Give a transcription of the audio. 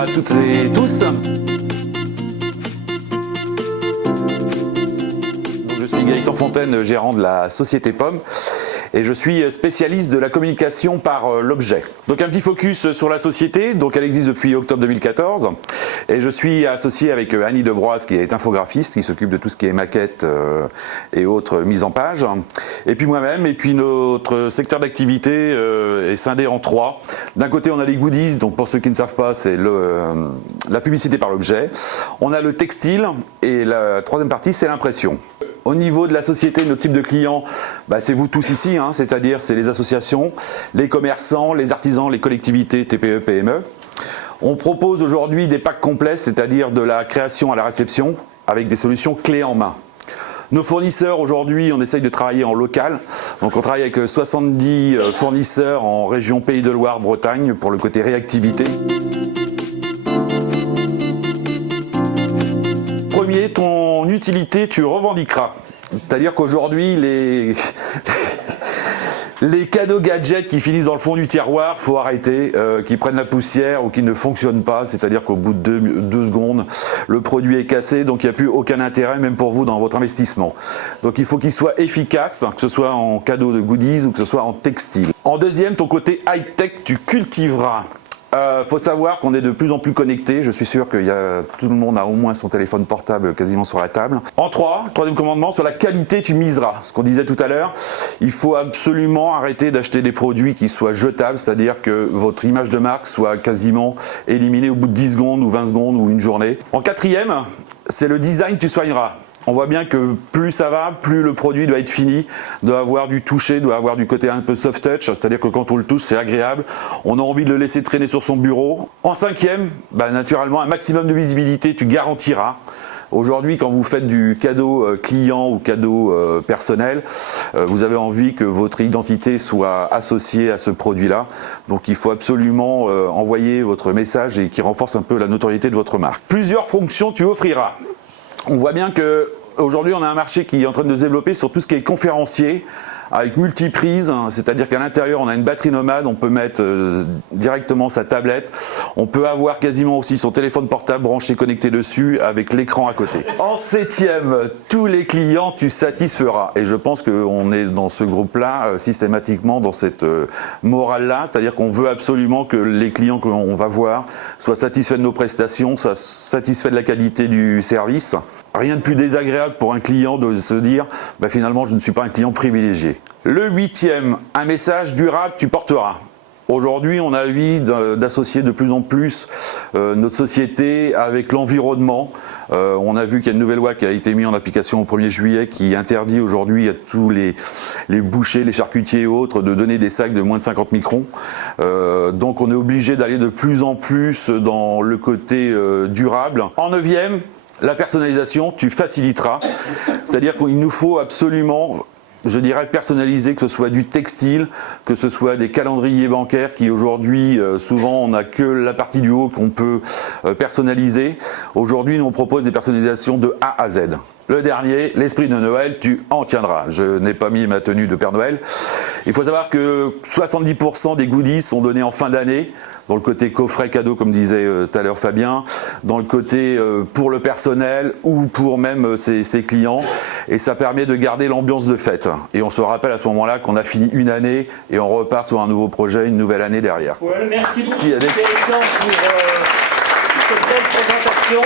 à toutes et tous. Je suis Gaëtan Fontaine, gérant de la société Pomme. Et je suis spécialiste de la communication par l'objet. Donc un petit focus sur la société, donc elle existe depuis octobre 2014 et je suis associé avec Annie Debroise qui est infographiste, qui s'occupe de tout ce qui est maquette et autres mises en page. Et puis moi-même, et puis notre secteur d'activité est scindé en trois. D'un côté on a les goodies, donc pour ceux qui ne savent pas c'est la publicité par l'objet. On a le textile et la troisième partie c'est l'impression. Au niveau de la société, notre type de clients, c'est vous tous ici, c'est-à-dire c'est les associations, les commerçants, les artisans, les collectivités TPE, PME. On propose aujourd'hui des packs complets, c'est-à-dire de la création à la réception, avec des solutions clés en main. Nos fournisseurs, aujourd'hui, on essaye de travailler en local. Donc on travaille avec 70 fournisseurs en région Pays de Loire, Bretagne, pour le côté réactivité. Premier, ton utilité, tu revendiqueras. C'est-à-dire qu'aujourd'hui, les cadeaux gadgets qui finissent dans le fond du tiroir, faut arrêter, qui prennent la poussière ou qui ne fonctionnent pas. C'est-à-dire qu'au bout de deux secondes, le produit est cassé, donc il n'y a plus aucun intérêt, même pour vous, dans votre investissement. Donc il faut qu'il soit efficace, que ce soit en cadeau de goodies ou que ce soit en textile. En deuxième, ton côté high-tech, tu cultiveras. Faut savoir qu'on est de plus en plus connectés. Je suis sûr que tout le monde a au moins son téléphone portable quasiment sur la table. En troisième commandement, sur la qualité, tu miseras. Ce qu'on disait tout à l'heure, il faut absolument arrêter d'acheter des produits qui soient jetables, c'est-à-dire que votre image de marque soit quasiment éliminée au bout de 10 secondes ou 20 secondes ou une journée. En quatrième, c'est le design, tu soigneras. On voit bien que plus ça va, plus le produit doit être fini, doit avoir du toucher, doit avoir du côté un peu soft touch, c'est-à-dire que quand on le touche, c'est agréable. On a envie de le laisser traîner sur son bureau. En cinquième, naturellement, un maximum de visibilité, tu garantiras. Aujourd'hui, quand vous faites du cadeau client ou cadeau personnel, vous avez envie que votre identité soit associée à ce produit-là. Donc il faut absolument envoyer votre message et qui renforce un peu la notoriété de votre marque. Plusieurs fonctions tu offriras. On voit bien qu'aujourd'hui, on a un marché qui est en train de se développer sur tout ce qui est conférencier, avec multiprise, c'est-à-dire qu'à l'intérieur, on a une batterie nomade, on peut mettre directement sa tablette, on peut avoir quasiment aussi son téléphone portable branché, connecté dessus, avec l'écran à côté. En septième, tous les clients, tu satisferas. Et je pense qu'on est dans ce groupe-là, systématiquement dans cette morale-là, c'est-à-dire qu'on veut absolument que les clients qu'on va voir soient satisfaits de nos prestations, soient satisfaits de la qualité du service. Rien de plus désagréable pour un client de se dire, finalement, je ne suis pas un client privilégié. Le huitième, un message durable, tu porteras. Aujourd'hui, on a envie d'associer de plus en plus notre société avec l'environnement. On a vu qu'il y a une nouvelle loi qui a été mise en application au 1er juillet qui interdit aujourd'hui à tous les bouchers, les charcutiers et autres de donner des sacs de moins de 50 microns. Donc on est obligé d'aller de plus en plus dans le côté durable. En neuvième, la personnalisation, tu faciliteras. C'est-à-dire qu'il nous faut absolument, je dirais, personnaliser, que ce soit du textile, que ce soit des calendriers bancaires qui aujourd'hui, souvent, on n'a que la partie du haut qu'on peut personnaliser. Aujourd'hui, nous, on propose des personnalisations de A à Z. Le dernier, l'esprit de Noël, tu en tiendras. Je n'ai pas mis ma tenue de Père Noël. Il faut savoir que 70% des goodies sont donnés en fin d'année, dans le côté coffret cadeau, comme disait tout à l'heure Fabien, dans le côté pour le personnel ou pour même ses clients. Et ça permet de garder l'ambiance de fête. Et on se rappelle à ce moment-là qu'on a fini une année et on repart sur un nouveau projet, une nouvelle année derrière. Ouais, merci beaucoup pour cette belle présentation.